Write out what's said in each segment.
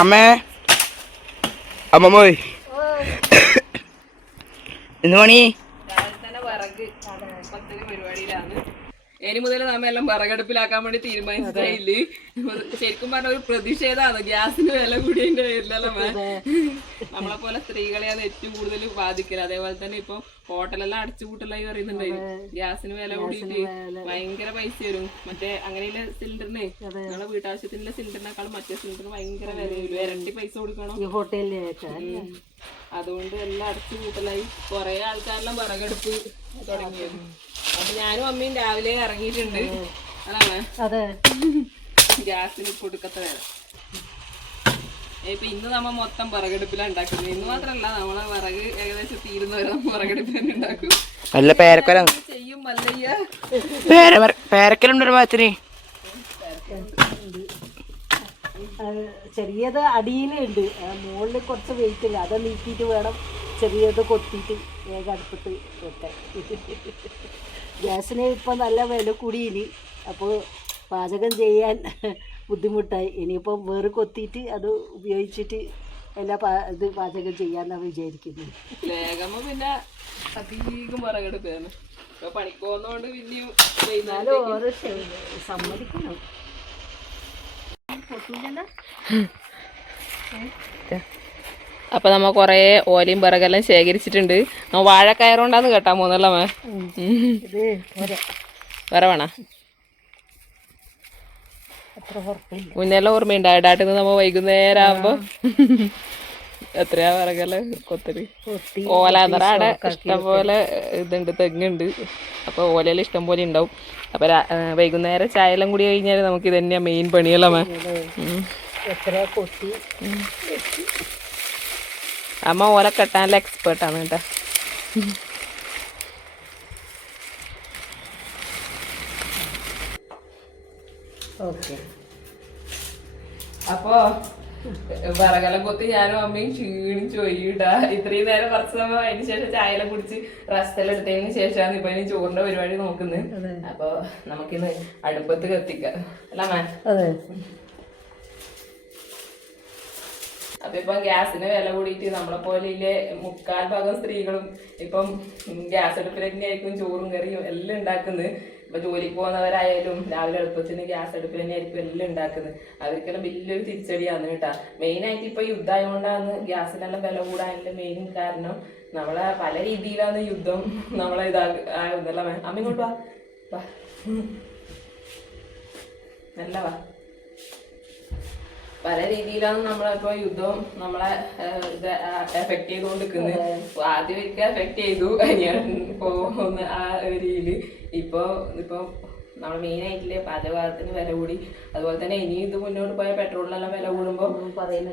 അമ്മേ അമ്മമ്മ പോയി എന്ത് പണി? പരിപാടിയിലാണ്. ഇനി മുതൽ നമ്മെല്ലാം വിറകടുപ്പിലാക്കാൻ വേണ്ടി തീരുമാനിച്ചിട്ടില്ല. ശരിക്കും പറഞ്ഞ ഒരു പ്രതിഷേധമാണ് ഗ്യാസിന് വില കൂടിയതിന്റെ പേരിലല്ലോ. നമ്മളെ പോലെ സ്ത്രീകളെയാണ് ഏറ്റവും കൂടുതൽ ബാധിക്കല്. അതേപോലെ തന്നെ ഇപ്പൊ ഹോട്ടലെല്ലാം അടച്ചുപൂട്ടലായി പറയുന്നുണ്ടായിരുന്നു. ഗ്യാസിന് വില കൂടിയിട്ട് ഭയങ്കര പൈസ വരും. മറ്റേ അങ്ങനെയുള്ള സിലിണ്ടറിന് നമ്മളെ വീട്ടാവശ്യത്തിനുള്ള സിലിണ്ടറിനേക്കാളും മറ്റേ സിലിണ്ടറിന് ഭയങ്കര വില വരും. ഇരട്ടി പൈസ കൊടുക്കണം. അതുകൊണ്ട് എല്ലാം അടച്ചുപൂട്ടലായി. കുറെ ആൾക്കാരെല്ലാം വിറകടുപ്പ് തുടങ്ങിയത്. അപ്പൊ ഞാനും അമ്മയും രാവിലെ ഇറങ്ങിയിട്ടുണ്ട്. അതാണ് ഗ്യാസിന് കൊടുക്കത്തെ വേല. ഇപ്പൊ ഇന്ന് നമ്മ മൊത്തം വിറകടുപ്പിലാണ് ഉണ്ടാക്കുന്നത്. ഇന്ന് മാത്രല്ല നമ്മളെ വിറക് ഏകദേശം തീരുന്നവരെ വിറകടുപ്പിൽ തന്നെ ഉണ്ടാക്കും. ചെയ്യും മല്ലയ്യ പേരക്കലുണ്ടൊരു മാത്തിന് ചെറിയത് അടിയിലുണ്ട്, മുകളിൽ കുറച്ച് വെയിറ്റ് ഇല്ല. അത് നീക്കിയിട്ട് വേണം ചെറിയത് കൊത്തിയിട്ട് വേഗം അടുപ്പത്ത് വെക്കാൻ. ഗ്യാസിന് ഇപ്പം നല്ല വില കൂടിയിനി, അപ്പോൾ പാചകം ചെയ്യാൻ ബുദ്ധിമുട്ടായി. ഇനിയിപ്പം വേറെ കൊത്തിയിട്ട് അത് ഉപയോഗിച്ചിട്ട് എല്ലാ ഇത് പാചകം ചെയ്യാന്നാണ് വിചാരിക്കുന്നത്. വേഗമോ പിന്നെ അധികം വിറകെടുപ്പാണ്. ഇപ്പൊ പണിക്ക് പോകുന്നതുകൊണ്ട് പിന്നെയും ഓരോ സമ്മതിക്കണം. അപ്പൊ നമ്മ കൊറേ ഓലയും വിറകെല്ലാം ശേഖരിച്ചിട്ടുണ്ട്. വാഴക്കയറുകൊണ്ടാന്ന് കേട്ടാ മൂന്നല്ല വേറെ വേണ മുന്നെല്ലാം ഓർമ്മയുണ്ട്. ഇടാട്ടിന്ന് നമ്മ വൈകുന്നേരം ആകുമ്പോ എത്രയാ വിറകെല്ലാം കൊത്തല്. ഓല അവിടെ ഇഷ്ടം പോലെ ഇതുണ്ട്, തെങ്ങുണ്ട്. അപ്പൊ ഓലയെല്ലാം ഇഷ്ടം പോലെ ഉണ്ടാവും. അപ്പൊ വൈകുന്നേരം ചായയെല്ലാം കൂടി കഴിഞ്ഞാൽ നമുക്ക് ഇത് തന്നെയാ മെയിൻ പണിയല്ലേ. അമ്മ ഓല കെട്ടാനുള്ള എക്സ്പേർട്ടാണ് കേട്ടോ. അപ്പൊ വിറകെല്ലാം കൊത്തി ഞാനും അമ്മയും ക്ഷീണിച്ചു പോയിട്ടാ. ഇത്രയും നേരം കുറച്ച് സമയം അതിന് ശേഷം ചായയെല്ലാം കുടിച്ച് റെസ്റ്റെല്ലാം എടുത്തതിന് ശേഷമാണ് ഇപ്പൊ ഇനി ചോറിന്റെ പരിപാടി നോക്കുന്നത്. അപ്പൊ നമുക്കിന്ന് അടുപ്പത്ത് കത്തിക്കാം അല്ല മാൻ. അപ്പൊ ഇപ്പം ഗ്യാസിന് വില കൂടിയിട്ട് നമ്മളെ പോലെ മുക്കാൽ ഭാഗം സ്ത്രീകളും ഇപ്പം ഗ്യാസ് അടുപ്പിൽ ആയിരിക്കും ചോറും കറിയും എല്ലാം ഉണ്ടാക്കുന്നത്. ഇപ്പൊ ജോലിക്ക് പോകുന്നവരായാലും രാവിലെ എളുപ്പത്തിന് ഗ്യാസ് അടുപ്പിൽ തന്നെ ആയിരിക്കും എല്ലാം ഉണ്ടാക്കുന്നത്. അവർക്കെല്ലാം വലിയൊരു തിരിച്ചടിയാണ് കേട്ടാ. മെയിനായിട്ട് ഇപ്പൊ യുദ്ധമായതുകൊണ്ടാണ് ഗ്യാസിനെല്ലാം വില കൂടാനുള്ള മെയിൻ കാരണം. നമ്മളെ പല രീതിയിലാണ് യുദ്ധം നമ്മളെ ഇതാകുന്നല്ല. അമ്മ ഇങ്ങോട്ട് വാ നല്ല വാ. പല രീതിയിലാണ് നമ്മളിപ്പോ യുദ്ധം നമ്മളെ ഇത് എഫക്ട് ചെയ്തുകൊണ്ടിരിക്കുന്നത്. ആദ്യം ഒക്കെ എഫക്ട് ചെയ്തു പോകുന്ന ആ ഒരു രീതിയില്. ഇപ്പൊ നമ്മൾ മെയിൻ ആയിട്ടില്ലേ പാചകത്തിന് വില കൂടി. അതുപോലെ തന്നെ ഇനി ഇത് മുന്നോട്ട് പോയ പെട്രോളിനെല്ലാം വില കൂടുമ്പോ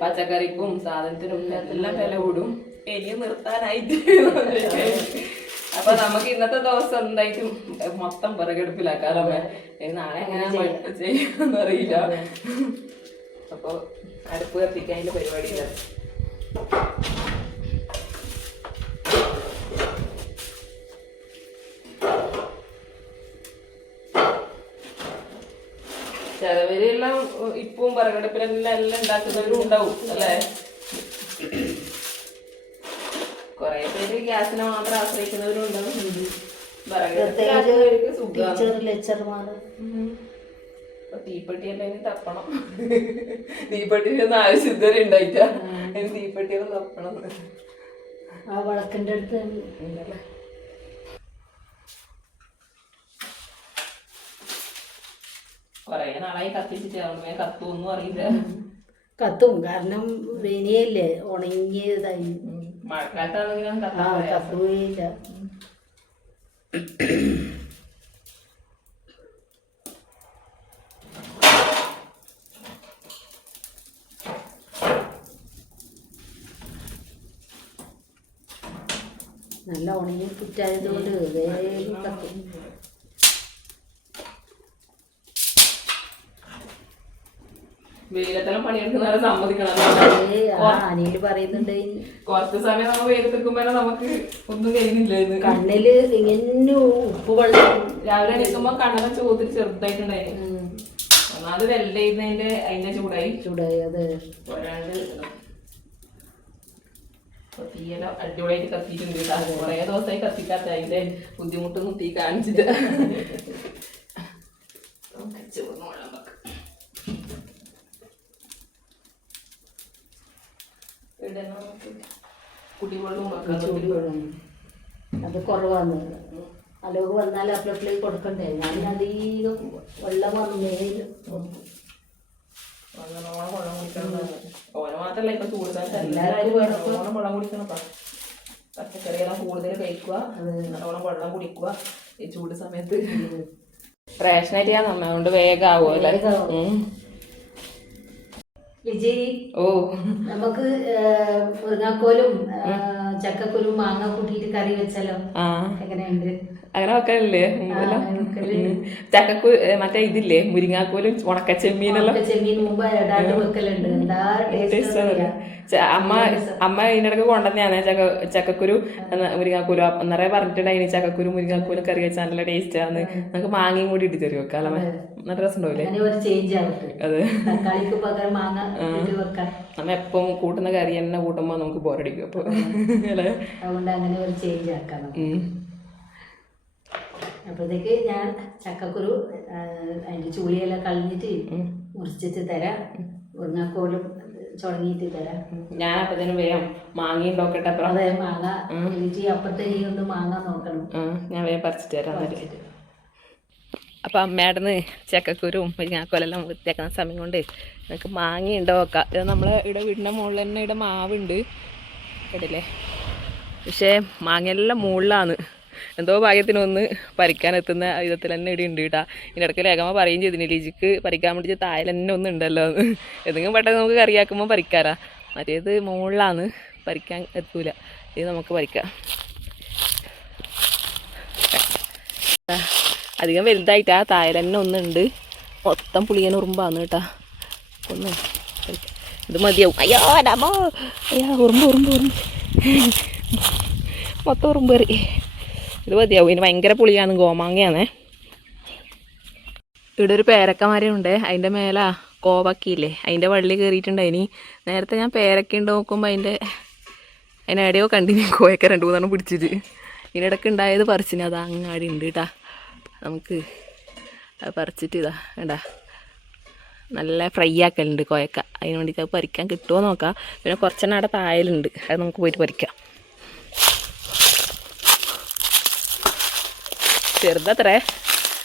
പച്ചക്കറിക്കും സാധനത്തിനും എല്ലാം വില കൂടും. ഇനി നിർത്താനായിട്ട് അപ്പൊ നമുക്ക് ഇന്നത്തെ ദിവസം എന്തായിട്ടും മൊത്തം വിറകെടുപ്പിലാക്കാലോ. നാളെ എങ്ങനെയാ ചെയ്യാന്ന് അറിയില്ല. അപ്പൊ അടുപ്പ് കത്തിക്കാൻ അതിന്റെ പരിപാടിയില്ല. ചിലവരെല്ലാം ഇപ്പവും വിറകടുപ്പിലെല്ലാം എല്ലാം ഉണ്ടാക്കുന്നവരും ഉണ്ടാവും അല്ലേ. കൊറേ പേര് ഗ്യാസിനെ മാത്രം ആശ്രയിക്കുന്നവരും ഉണ്ടാവും. വിറകടുപ്പിലാക്കുന്നവർക്ക് സുഖമാണ്. തീപ്പെട്ടിയെല്ലാം ഇനി തപ്പണം. തീപ്പെട്ടിയൊന്നും ആവശ്യം ഇതുവരെ ഉണ്ടായിട്ടാ. ഇനി തീപ്പെട്ടിയെല്ലാം തപ്പണം. ആ വിളക്കിന്റെ അടുത്ത് കൊറേ നാളായി കത്തിച്ചിട്ട് അവിടെ കത്തുമൊന്നും അറിയില്ല. കത്തും, കാരണം വേനിയല്ലേ ഉണങ്ങിയതായി. മഴക്കാലത്താണെങ്കിലും കത്തുകയില്ല. നല്ല ഉണങ്ങി കുറ്റായതുകൊണ്ട് വേഗം കത്തും. വെയിലത്തെല്ലാം പണിയെടുക്കുന്നവരെ സമ്മതിക്കണം. അനില് പറയുന്നുണ്ട് കുറച്ച് സമയം നമ്മൾ വെയിലത്തെക്കുമ്പോ നമുക്ക് ഒന്നും കഴിയുന്നില്ല. കണ്ണില് ഇങ്ങനെ ഉപ്പ് വെള്ളം രാവിലെ എണീക്കുമ്പോ കണ്ണെല്ലാം ചോദിച്ച് ചെറുതായിട്ടുണ്ടായിരുന്നു. ഒന്നാമത് വെൽഡ് ചെയ്യുന്നതിന്റെ അതിന്റെ ചൂടായി അത് ഒരാണ്ട് തീയെല്ലാം അടിപൊളിയായിട്ട് കത്തിയിട്ടുണ്ട്. കുറേ ദിവസമായി കത്തിക്കാത്ത അതിന്റെ ബുദ്ധിമുട്ടൊന്നും തീ കാണിച്ചിട്ട് ചോറിന് വെള്ളം വെക്കാം. കുടിവെള്ളം അത് കുറവാണ്. അലോക് വന്നാൽ അപ്പളേ കൊടുക്കണ്ടേ. ഞാൻ അധികം വെള്ളം വന്നു മേലിൽ വെള്ളം കുടിക്കണം. ഓന മാത്രല്ല ഇപ്പൊ ചൂട് കാലത്ത് എല്ലാവരും വെള്ളം കുടിക്കണം. പച്ചക്കറിയെല്ലാം കൂടുതൽ കഴിക്കുക, നല്ലോണം വെള്ളം കുടിക്കുക ഈ ചൂട് സമയത്ത്. റേഷനായിട്ട് ഞാൻ നമ്മ കൊണ്ട് വേഗം ആവുമല്ലേ. വിജയ്, ഓ നമുക്ക് മുരിങ്ങാക്കോലും ചക്കക്കുരും മാങ്ങ കൂട്ടിയിട്ട് കറി വെച്ചാലോ? എങ്ങനെയുണ്ട്? അങ്ങനെ വെക്കലില്ലേ? ചക്കക്കു മറ്റേ ഇതില്ലേ മുരിങ്ങാക്കോലും ഉണക്കച്ചെമ്മീനെല്ലാം ചെമ്മീൻ മുമ്പ് ഇടാണ്ട് വെക്കലുണ്ട്. എന്താ അമ്മ ഇതിനിടക്ക് കൊണ്ടുവന്നെയാണ് ചക്കക്കുരു മുരിങ്ങാക്കൂരു. അന്നേരം പറഞ്ഞിട്ടുണ്ടായിന് ചക്കക്കുരു മുരിങ്ങാക്കൂലും കറി വെച്ചാൽ നല്ല ടേസ്റ്റ് ആണ്. നമുക്ക് മാങ്ങയും കൂടി ഇട്ട് തരും വെക്കാം. നല്ല രസം ഉണ്ടാവില്ലേ? അതെ, നമ്മ എപ്പം കൂട്ടുന്ന കറി തന്നെ കൂട്ടുമ്പോ നമുക്ക് ബോറടിക്കും. അപ്പൊ അതുകൊണ്ട് അങ്ങനെ ഒരു ചേഞ്ച് ആക്കാം. അപ്പോഴത്തേക്ക് ഞാൻ ചക്കക്കുരു അതിന്റെ ചൂളിയെല്ലാം കളഞ്ഞിട്ട് മുറിച്ചിട്ട് തരാം. മുരിങ്ങാക്കോലും ചുടങ്ങിയിട്ട് തരാം. ഞാൻ അപ്പത്തേനും വേഗം മാങ്ങ നോക്കട്ടെ. അതെ, മാങ്ങ അപ്പത്തെ ഈ ഒന്ന് മാങ്ങ നോക്കണം. ഞാൻ വേഗം പറിച്ചിട്ട് തരാം. അപ്പം അമ്മേടന്ന് ചക്കക്കുരും മുരിങ്ങാക്കോലെല്ലാം വൃത്തിയാക്കുന്ന സമയം കൊണ്ട് നമുക്ക് മാങ്ങ ഉണ്ടോ നോക്കാം. ഇത് നമ്മളെ ഇവിടെ വീടിൻ്റെ മുകളിൽ തന്നെ ഇവിടെ മാവുണ്ട് ഇടല്ലേ. പക്ഷേ മാങ്ങയെല്ലാം മുകളിലാണ്. എന്തോ ഭാഗ്യത്തിനൊന്ന് പറിക്കാനെത്തുന്ന വിധത്തിൽ തന്നെ ഇവിടെ ഉണ്ട് കേട്ടാ. ഇതിനിടയ്ക്ക് ലേഖമ പറയുകയും ചെയ്തിന് ലിജിക്ക് പറിക്കാൻ വേണ്ടി താഴെ തന്നെ ഒന്നും ഉണ്ടല്ലോ എന്ന്. എന്തെങ്കിലും പെട്ടെന്ന് നമുക്ക് കറിയാക്കുമ്പോൾ പറിക്കാറാ. മറ്റേത് മുകളിലാണ്, പറിക്കാൻ എത്തൂല. ഇത് നമുക്ക് പറിക്കാം. അധികം വലുതായിട്ടാ, താഴെ തന്നെ ഒന്നുണ്ട്. മൊത്തം പുളിയൻ ഉറുമ്പാന്ന് കേട്ടാ. ഒന്ന് ഇത് മതിയാവും. അയ്യോ ഡാമോ, അയ്യോ ഉറുമ്പ് ഉറുമ്പ് ഉറുമ്പ് മൊത്തം ഉറുമ്പ് കയറി. ഇത് മതിയാവും. ഇതിന് ഭയങ്കര പുളിയാണ്, ഗോമാങ്ങയാണേ. ഇവിടെ ഒരു പേരക്ക മരമുണ്ട്. അതിൻ്റെ മേലെ കോവക്കയില്ലേ, അതിൻ്റെ വള്ളി കയറിയിട്ടുണ്ട്. ഇനി നേരത്തെ ഞാൻ പേരക്ക ഉണ്ട് നോക്കുമ്പോൾ അതിനെവിടെയോ കണ്ടിന് കോയക്ക 2-3 പിടിച്ചിട്ട്. ഇതിനിടയ്ക്ക് ഉണ്ടായത് പറിച്ചിന്. അത് അങ്ങാടി ഉണ്ട് കേട്ടാ. നമുക്ക് അത് പറിച്ചിട്ട് ഇതാ വേണ്ട നല്ല ഫ്രൈ ആക്കലുണ്ട് കോയക്ക. അതിന് വേണ്ടിയിട്ട് അത് പറിക്കാൻ കിട്ടുമോ നോക്കാം. പിന്നെ കുറച്ചെണ്ണം അവിടെ തായലുണ്ട്, അത് നമുക്ക് പോയിട്ട് പറിക്കാം. ചെറുതത്രേ.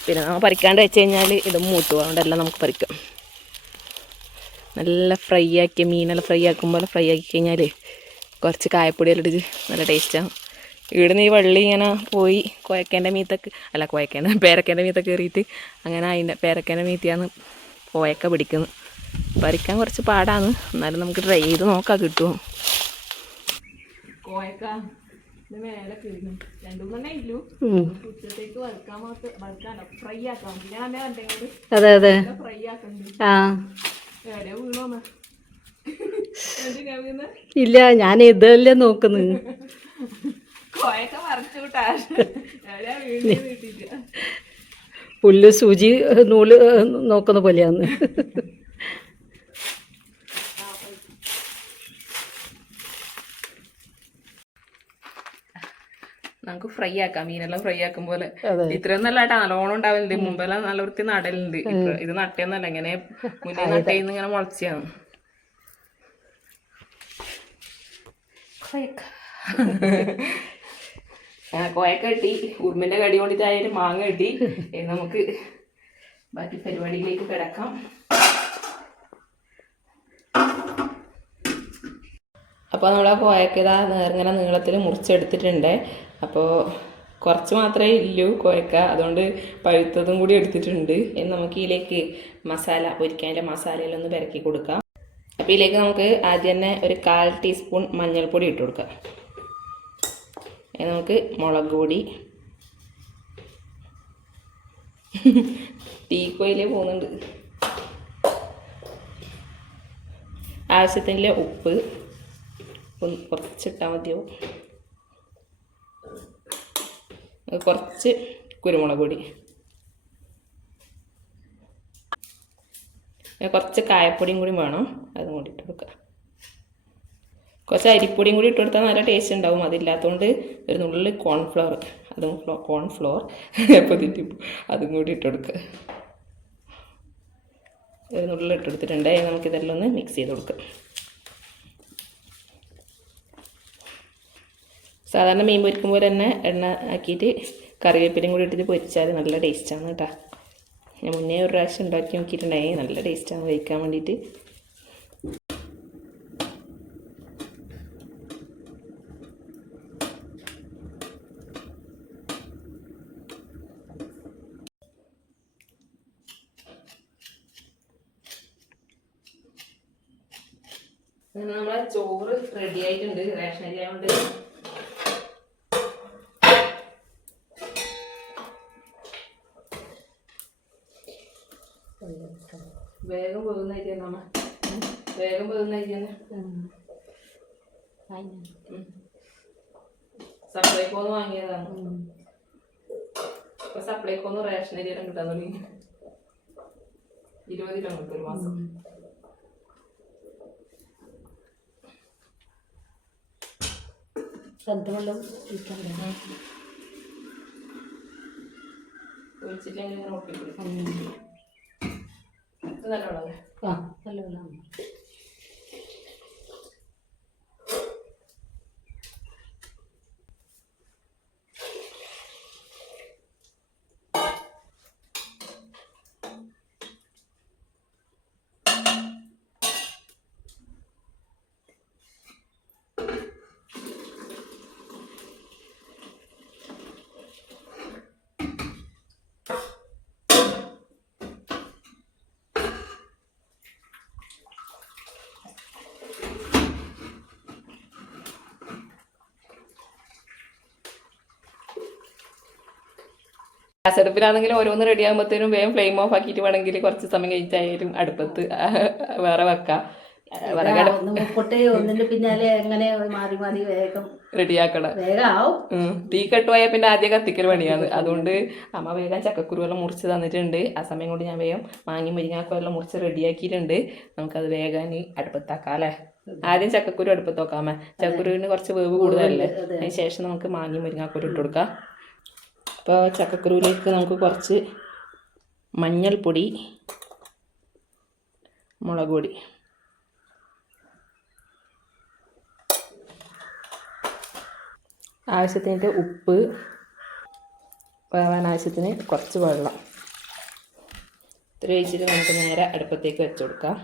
പിന്നെ നമ്മൾ പറിക്കാണ്ട് വെച്ച് കഴിഞ്ഞാൽ ഇത് മൂത്തു, അതുകൊണ്ടെല്ലാം നമുക്ക് പറിക്കാം. നല്ല ഫ്രൈ ആക്കിയ മീനെല്ലാം ഫ്രൈ ആക്കുമ്പോൾ ഫ്രൈ ആക്കി കഴിഞ്ഞാൽ കുറച്ച് കായപ്പൊടിയെല്ലാം ഇട്ടിട്ട് നല്ല ടേസ്റ്റാണ്. ഇവിടുന്ന് ഈ വള്ളി ഇങ്ങനെ പോയി പേരക്കേൻ്റെ മീത്തൊക്കെ കയറിയിട്ട് അങ്ങനെ അതിൻ്റെ പേരക്കേൻ്റെ മീത്തിയാണ് കോയക്ക പിടിക്കുന്നത്. പറിക്കാൻ കുറച്ച് പാടാണ്, എന്നാലും നമുക്ക് ട്രൈ ചെയ്ത് നോക്കാം കിട്ടുമോ. കോയക്ക മേലെ കീഴുന്നു 2-3 ഇല്ലു. ഉച്ചത്തേക്ക് വറുക്കാനോ ഫ്രൈ ആക്കാം. ഞാൻ അതെ അതെ ഫ്രൈ ആക്കണ്ട്. എവിടെ വീണോന്ന് ഇല്ല, ഞാൻ ഇതല്ലേ നോക്കുന്നത്. കോയക്ക പറിച്ചു കൂട്ടാ. പുല്ല് സൂചി നൂല് നോക്കുന്ന പോലെയാണ്. നമുക്ക് ഫ്രൈ ആക്കാം. മീനെല്ലാം ഫ്രൈ ആക്കും പോലെ. ഇത്രയൊന്നും അല്ല കേട്ടാ, നല്ലോണം ഉണ്ടാവലുണ്ട്. മുമ്പെല്ലാം നല്ല വൃത്തി നടലുണ്ട്. ഇത് നട്ടയൊന്നല്ല, ഇങ്ങനെ മുന്നേ നട്ടയിന്ന് ഇങ്ങനെ മുളച്ചാണ്. കോയക്ക കിട്ടി, ഉറുമ്പിന്റെ കടി കൊണ്ടിട്ടായാലും മാങ്ങ കിട്ടി. നമുക്ക് ബാക്കി പരിപാടിയിലേക്ക് കിടക്കാം. അപ്പോൾ നമ്മൾ ആ കോയക്ക ഇതാ ഇങ്ങനെ നീളത്തിൽ മുറിച്ചെടുത്തിട്ടുണ്ട്. അപ്പോൾ കുറച്ച് മാത്രമേ ഇല്ലൂ കോയക്ക, അതുകൊണ്ട് പഴുത്തതും കൂടി എടുത്തിട്ടുണ്ട്. ഇനി നമുക്ക് ഇതിലേക്ക് മസാല പൊരിക്കാനുള്ള മസാലയെല്ലാം ഒന്ന് പെരക്കി കൊടുക്കാം. അപ്പോൾ ഇതിലേക്ക് നമുക്ക് ആദ്യം തന്നെ ഒരു 1/4 ടീസ്പൂൺ മഞ്ഞൾപ്പൊടി ഇട്ട് കൊടുക്കാം. നമുക്ക് മുളക് പൊടി, തീക്കോയിലേ പോകുന്നുണ്ട്, ആവശ്യത്തിനുള്ള ഉപ്പ് കുറച്ചിട്ടാൽ മതിയാവും. കുറച്ച് കുരുമുളക് പൊടി, പിന്നെ കുറച്ച് കായപ്പൊടിയും കൂടി വേണം, അതും കൂടി ഇട്ട് കൊടുക്കുക. കുറച്ച് അരിപ്പൊടിയും കൂടി ഇട്ട് കൊടുത്താൽ നല്ല ടേസ്റ്റ് ഉണ്ടാവും. അതില്ലാത്തതുകൊണ്ട് ഒരു നുള്ളിൽ കോൺഫ്ലവർ, അതും കോൺഫ്ലോർ എപ്പോൾ തെറ്റിപ്പോൾ അതും കൂടി ഇട്ട് കൊടുക്കുക. ഒരു നുള്ളിൽ ഇട്ട് കൊടുത്തിട്ടുണ്ട്. നമുക്കിതെല്ലാം ഒന്ന് മിക്സ് ചെയ്ത് കൊടുക്കാം. സാധാരണ മീൻ പൊരിക്കുമ്പോൾ തന്നെ എണ്ണ ആക്കിയിട്ട് കറിവേപ്പിലയും കൂടി ഇട്ടിട്ട് പൊരിച്ചാൽ നല്ല ടേസ്റ്റാണ് കേട്ടോ. ഞാൻ മുന്നേ ഒരു പ്രാവശ്യം ഉണ്ടാക്കി നോക്കിയിട്ടുണ്ടായി, നല്ല ടേസ്റ്റാണ് കഴിക്കാൻ വേണ്ടിയിട്ട്. നമ്മളെ ചോറ് റെഡി ആയിട്ടുണ്ട്. റേഷൻ അരി ആയതുകൊണ്ട് വേഗം പോകുന്ന അരിയാണ് നമ്മ, വേഗം പോകുന്ന അരിയാണ്. സപ്ലൈക്കോന്ന് വാങ്ങിയതാണ്. ഇപ്പൊ സപ്ലൈക്കോന്ന് റേഷൻ അരി എല്ലാം കിട്ടാൻ തുടങ്ങി. 20 രൂപ കിട്ടും ഒരു മാസം. വെള്ളം ഒഴിച്ചില്ലെങ്കിൽ ഇങ്ങനെ ഒട്ടിപ്പിടിക്കും. ഇത് നല്ല വെള്ളമല്ലേ? ആ നല്ല വെള്ളമാണ്. ഗ്യാസടുപ്പിലാണെങ്കിൽ ഓരോന്ന് റെഡി ആകുമ്പോഴത്തേനും വേഗം ഫ്ലെയിം ഓഫ് ആക്കിയിട്ട് വേണമെങ്കിൽ കുറച്ച് സമയം കഴിച്ചായാലും അടുപ്പത്ത് വേറെ വെക്കാം. ഒന്നിന്റെ പിന്നാലെ എങ്ങനെ മാറി മാറി വേഗം റെഡിയാക്കണം. വേഗം ആവും. തീ കെട്ടുപോയാൽ പിന്നെ ആദ്യം കത്തിക്കൽ പണിയാണ്. അതുകൊണ്ട് അമ്മ വേഗം ചക്കക്കുരുവെല്ലാം മുറിച്ച് തന്നിട്ടുണ്ട്. ആ സമയം കൊണ്ട് ഞാൻ വേഗം മാങ്ങി മുരിങ്ങാക്കുമെല്ലാം മുറിച്ച് റെഡിയാക്കിയിട്ടുണ്ട്. നമുക്കത് വേഗം അടുപ്പത്താക്കാം അല്ലേ. ആദ്യം ചക്കക്കുരു അടുപ്പത്ത് വെക്കാമേ. ചക്കക്കുരുവിന് കുറച്ച് വേവ് കൂടുതലല്ലേ. അതിന് ശേഷം നമുക്ക് മാങ്ങി മുരിങ്ങാക്കുരു ഇട്ട് കൊടുക്കാം. അപ്പോൾ ചക്കക്കുരുവിലേക്ക് നമുക്ക് കുറച്ച് മഞ്ഞൾപ്പൊടി, മുളക് പൊടി, ആവശ്യത്തിന് ഉപ്പ്, വേവാൻ ആവശ്യത്തിന് കുറച്ച് വെള്ളം ഇത്ര ഒഴിച്ചിട്ട് നമുക്ക് നേരെ അടുപ്പത്തേക്ക് വെച്ച് കൊടുക്കാം.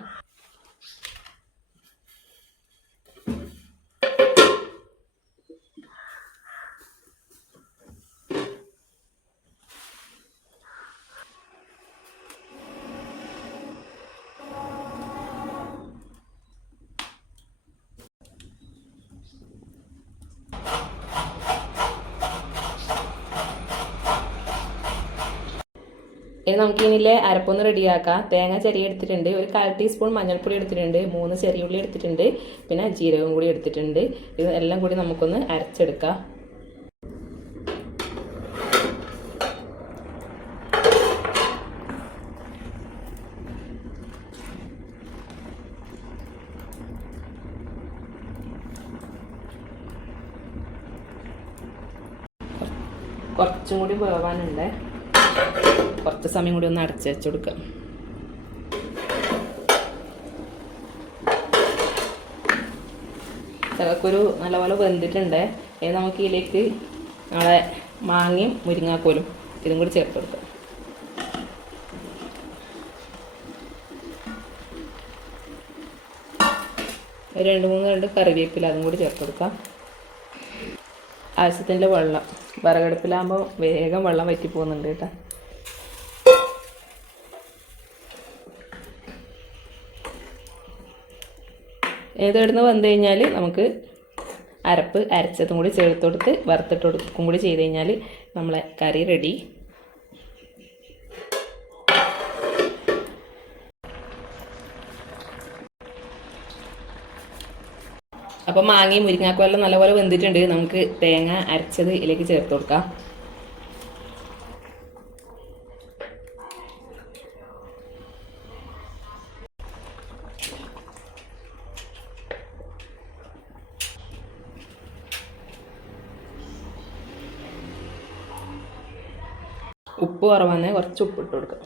ഇനി നമുക്കിതിലെ അരപ്പൊന്ന് റെഡിയാക്കാം. തേങ്ങ ചെറിയ എടുത്തിട്ടുണ്ട്, ഒരു 1/4 ടീസ്പൂൺ മഞ്ഞൾപ്പൊടി എടുത്തിട്ടുണ്ട്, 3 ചെറിയുള്ളി എടുത്തിട്ടുണ്ട്, പിന്നെ ജീരകം കൂടി എടുത്തിട്ടുണ്ട്. ഇത് എല്ലാം കൂടി നമുക്കൊന്ന് അരച്ചെടുക്കാം. കുറച്ചും കൂടി വേവാനുണ്ട്. കുറച്ച് സമയം കൂടി ഒന്ന് അടച്ച് വെച്ച് കൊടുക്കാം. ചക്കക്കുരു നല്ലപോലെ വെന്തിട്ടുണ്ട്. ഇനി നമുക്ക് ഇതിലേക്ക് നമ്മളെ മാങ്ങയും മുരിങ്ങാക്കോലും ഇതും കൂടി ചേർത്ത് കൊടുക്കാം. ഒരു 2-3 കറിവേപ്പില അതും കൂടി ചേർത്ത് കൊടുക്കാം. ആവശ്യത്തിൻ്റെ വെള്ളം. വിറകടുപ്പിലാകുമ്പോൾ വേഗം വെള്ളം വറ്റി പോകുന്നുണ്ട് കേട്ടോ. ഏതെടുന്ന് വന്നു കഴിഞ്ഞാൽ നമുക്ക് അരപ്പ് അരച്ചതും കൂടി ചേർത്ത് കൊടുത്ത് വറുത്തിട്ട് കൊടുക്കും കൂടി ചെയ്ത് കഴിഞ്ഞാൽ നമ്മളെ കറി റെഡി. അപ്പോൾ മാങ്ങയും മുരിങ്ങാക്കോലെല്ലാം നല്ലപോലെ വെന്തിട്ടുണ്ട്. നമുക്ക് തേങ്ങ അരച്ചത് ഇതിലേക്ക് ചേർത്ത് കൊടുക്കാം. ഉപ്പ് കുറവാന്നേ കുറച്ച് ഉപ്പ് ഇട്ട് കൊടുക്കാം.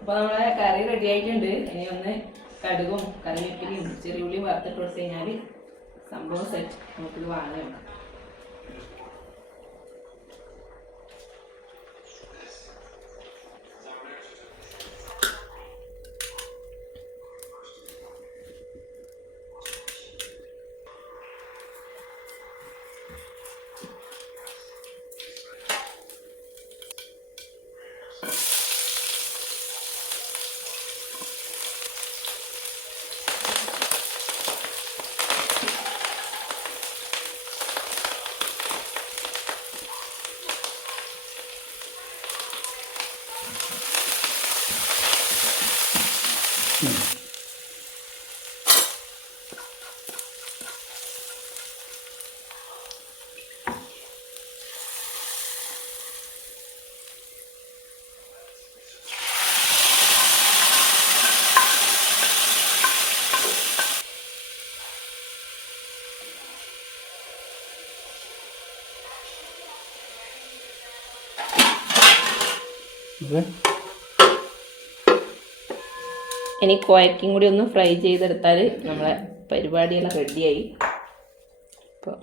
അപ്പോൾ നമ്മളെ കറി റെഡി ആയിട്ടുണ്ട്. ഇനി ഒന്ന് കടുകും കറിവേപ്പിലയും ചെറിയുള്ളിയും വറുത്തിട്ട് കൊടുത്തു കഴിഞ്ഞാൽ സംഭവം സെറ്റ്. നമുക്കിത് വാങ്ങണം. ഇനി കോയക്കും കൂടി ഒന്ന് ഫ്രൈ ചെയ്തെടുത്താൽ നമ്മളെ പരിപാടിയെല്ലാം റെഡിയായി. അപ്പോൾ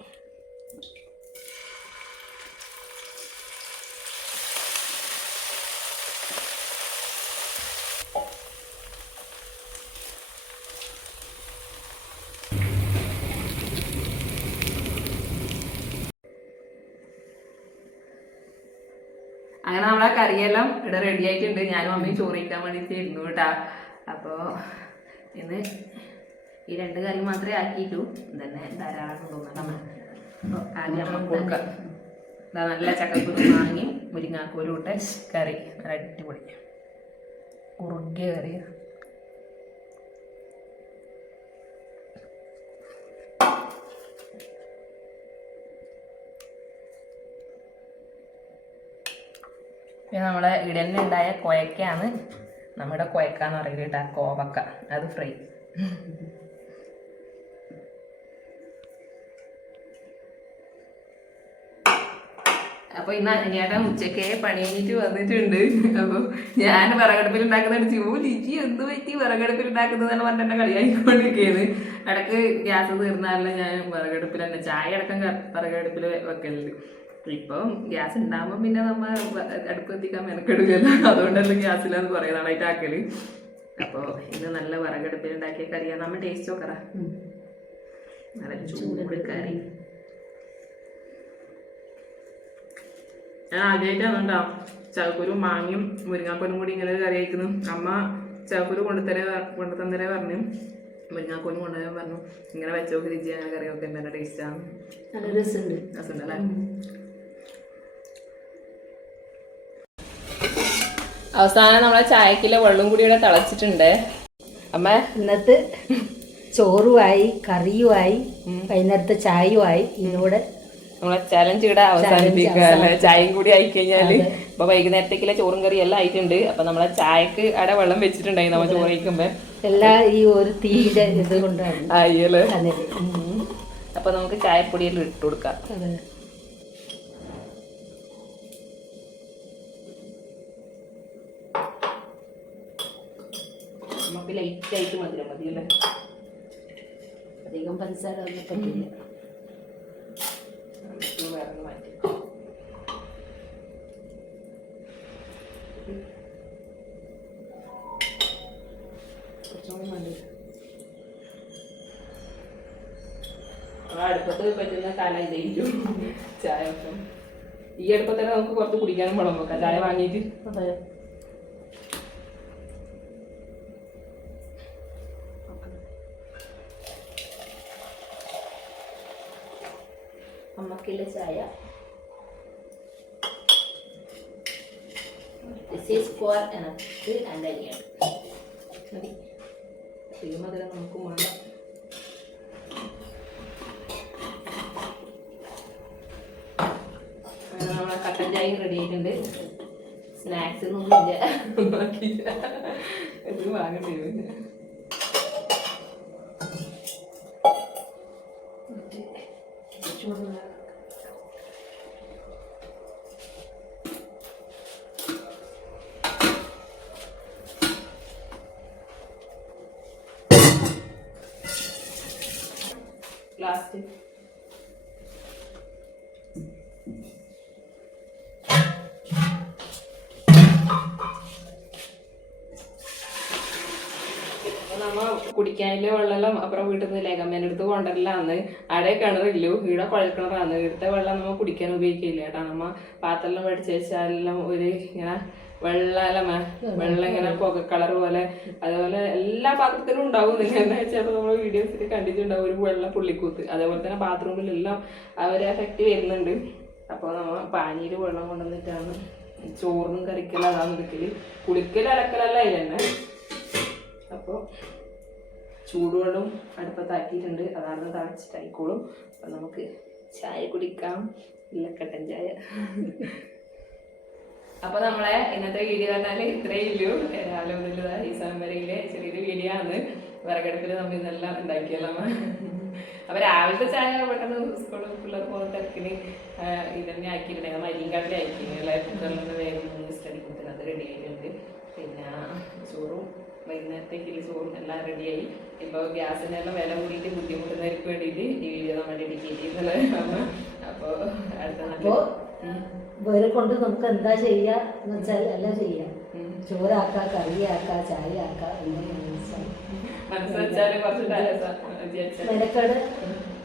അങ്ങനെ നമ്മളെ കറിയെല്ലാം ഇവിടെ റെഡി ആയിട്ടുണ്ട്. ഞാനും അമ്മയും ചോറ് കഴിക്കാൻ വേണ്ടിയിട്ട് ഇരുന്നു കേട്ടാ. അപ്പോൾ ഇന്ന് ഈ 2 കറി മാത്രമേ ആക്കിയിട്ടു. തന്നെ ധാരാളം തോന്നണം. അപ്പോൾ ആദ്യം അമ്മ കൊടുക്കാം. നല്ല ചക്കക്കുരു മാങ്ങി മുരിങ്ങാക്കോലും ഇട്ട കറി, നല്ല അടിപൊളി കുറുകിയ കറി. പിന്നെ നമ്മളെ ഇടന്നെ ഉണ്ടായ കൊയക്കാണ് നമ്മുടെ കൊയക്കാന്ന് പറയുന്നത് കേട്ടോ. കോവക്ക അത് ഫ്രൈ. അപ്പോൾ ഇന്ന് അനിയേട്ടൻ ഉച്ചക്കേ പണി കഴിഞ്ഞിട്ട് വന്നിട്ടുണ്ട്. അപ്പോൾ ഞാൻ വിറകടുപ്പിൽ ഉണ്ടാക്കുന്നുണ്ട്. ലിജി എന്ത് പറ്റി വിറകടുപ്പിൽ ഉണ്ടാക്കുന്നതെന്ന് പറഞ്ഞിട്ട് കളിയാക്കിക്കൊണ്ടിരിക്കുകയാണ്. ഇടയ്ക്ക് ഗ്യാസ് തീർന്നാലും ഞാൻ വിറകടുപ്പിൽ തന്നെ ചായ അടക്കം വിറകടുപ്പിൽ വെക്കലുണ്ട്. ഇപ്പം ഗ്യാസ് ഉണ്ടാകുമ്പോൾ പിന്നെ നമ്മൾ അടുപ്പ് എത്തിക്കാൻ മെനക്കെടുക്കല്ലോ. അതുകൊണ്ടല്ലേ ഗ്യാസിലാന്ന് കുറേ നാളായിട്ട് ആക്കല്. അപ്പോൾ ഇന്ന് നല്ല വിറകടുപ്പിൽ ഉണ്ടാക്കിയ കറിയാണ്. നമ്മൾ ടേസ്റ്റ് നോക്കറ. നല്ല ചൂട് കറി. ഞാൻ ആദ്യമായിട്ടാണ് കേട്ടോ ചകക്കുരു മാങ്ങയും മുരിങ്ങാക്കോലും കൂടി ഇങ്ങനെ കറി കഴിക്കുന്നു. അമ്മ ചകക്കുരു കൊണ്ടുതന്നേരെ പറഞ്ഞു, മുരിങ്ങാക്കോലും കൊണ്ടുവരാൻ പറഞ്ഞു. ഇങ്ങനെ വെച്ചോക്ക് രുചി അങ്ങനെ കറിയൊക്കെ നല്ല ടേസ്റ്റാണ്. നല്ല രസമുണ്ടല്ലേ? അവസാനം നമ്മളെ ചായക്കിലെ വെള്ളം കൂടി ഇവിടെ തിളച്ചിട്ടുണ്ട്. അമ്മ ഇന്നത്തെ ചോറുമായി കറിയുമായി വൈകുന്നേരത്തെ ചായയുമായി. ഇതിനൂടെ നമ്മളെ ചലഞ്ച് ഇവിടെ അവസാനിപ്പിക്കുക അല്ലെ. ചായയും കൂടി ആയി കഴിഞ്ഞാല് ഇപ്പൊ വൈകുന്നേരത്തേക്കുള്ള ചോറും കറി എല്ലാം ആയിട്ടുണ്ട്. അപ്പൊ നമ്മളെ ചായക്ക് അവിടെ വെള്ളം വെച്ചിട്ടുണ്ടായി നമ്മൾ ചോറ് കഴിക്കുമ്പോ. എല്ലാം ഈ ഒരു തീരെ ഇത് കൊണ്ടാണ് ആയല്ലേ. അപ്പൊ നമുക്ക് ചായപ്പൊടിയെല്ലാം ഇട്ട് കൊടുക്കാം. നമുക്ക് ലൈറ്റ് ആയിട്ട് മധുരം മതിയല്ലേ. അധികം പഞ്ചസാര ഒന്നും പറ്റില്ല. വേറെ മാറ്റി അടുപ്പത്ത് പറ്റുന്ന കാലം ഇതായിരിക്കും ചായ. അപ്പം ഈ അടുപ്പത്തന്നെ നമുക്ക് കുറച്ച് കുടിക്കാനും വെള്ളം വെക്കാം ചായ വാങ്ങിയിട്ട്. അമ്മക്കുള്ള ചായ. This is for Anathu and Aniyan. മതി. മധുരം നമുക്ക് വേണം. നമ്മളെ കട്ടൻ ചായ റെഡി ആയിട്ടുണ്ട്. സ്നാക്സ് ഒന്നും ഇല്ല. ഇത് വാങ്ങേണ്ടി വരും. ലാസ്റ്റ് നമ്മ കുടിക്കാനുള്ള വെള്ളം അപ്പുറം വീട്ടിൽ നിന്ന് ലേഖമ്മേൻ്റെ അടുത്ത് കൊണ്ടല്ലാന്ന് അവിടെ കിണറില്ലു ഇവിടെ കുഴൽക്കിണറാണ് ഇവിടുത്തെ വെള്ളം നമ്മ കുടിക്കാൻ ഉപയോഗിക്കില്ല കേട്ടോ നമ്മ പാത്രം മേടിച്ച് വെച്ചാലെല്ലാം ഒരു ഇങ്ങനെ വെള്ളം ഇങ്ങനെ പുക കളർ പോലെ അതുപോലെ എല്ലാ പാത്രത്തിലും ഉണ്ടാവും. നിങ്ങൾ എന്താ വെച്ചാൽ നമ്മൾ വീഡിയോസിൽ കണ്ടിട്ടുണ്ടാവും ഒരു വെള്ളം പുള്ളിക്കൂത്ത്. അതേപോലെ തന്നെ ബാത്റൂമിലെല്ലാം ആ ഒരു എഫക്റ്റ് വരുന്നുണ്ട്. അപ്പോൾ നമ്മൾ പാനിയിൽ വെള്ളം കൊണ്ടുവന്നിട്ടാണ് ചോറിനും കറിക്കലും അതാണ് എടുക്കല്. കുളിക്കൽ അലക്കലല്ല അതിൽ തന്നെ. അപ്പോൾ ചൂടുവെള്ളം അടുപ്പത്താക്കിയിട്ടുണ്ട്, അതാണ് തിളച്ചിട്ടായിക്കോളും. അപ്പം നമുക്ക് ചായ കുടിക്കാം, ഇല്ല കട്ടൻ ചായ. അപ്പൊ നമ്മളെ ഇന്നത്തെ വീഡിയോ പറഞ്ഞാല് ഇത്രയേ ഉള്ളൂ. രാവിലെ മുതൽ ഈ സമയം വരെയിലെ ചെറിയൊരു വീഡിയോ ആണ്. വിറകടുപ്പിൽ നമ്മൾ ഇന്നെല്ലാം ഉണ്ടാക്കിയല്ലോ. അപ്പൊ രാവിലത്തെ ചായ പെട്ടെന്ന് സ്കൂളിൽ പിള്ളേർ പോകുന്ന തിരക്കിന് ഇതന്നെ ആക്കിയിട്ടുണ്ടെങ്കിൽ നമ്മൾ അരിങ്കാട്ടിൽ ആക്കിയിരുന്നു. എല്ലാവർക്കും കുക്കറിലൊന്ന് വേഗം 3 സ്റ്റഡി കുത്തിന് അത് റെഡി ആയിട്ടുണ്ട്. പിന്നെ ചോറും വൈകുന്നേരത്തേക്കുള്ള ചോറും എല്ലാം റെഡിയായി. ഇപ്പോൾ ഗ്യാസിനെല്ലാം വില കൂടിയിട്ട് ബുദ്ധിമുട്ടുന്നവർക്ക് വേണ്ടിയിട്ട് ഈ വീഡിയോ നമ്മൾ ഡെഡിക്കേറ്റ് ചെയ്യുന്നത്. അപ്പോൾ അടുത്ത വേറെ കൊണ്ട് നമുക്ക് എന്താ ചെയ്യാ എന്ന് വെച്ചാൽ എല്ലാം ചെയ്യാം. ചോറാക്കാം, കറിയാക്കാം, ചായ ആക്കാം, മെനക്കേട്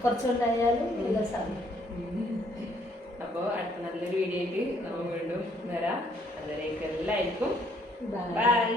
കുറച്ചുണ്ടായാലും എല്ലാ സാധനം. അപ്പോൾ അടുത്ത നല്ലൊരു വീഡിയോ ആയിട്ട് നമ്മൾ വീണ്ടും വരാം. അതുവരേക്കും എല്ലാവർക്കും ബൈ.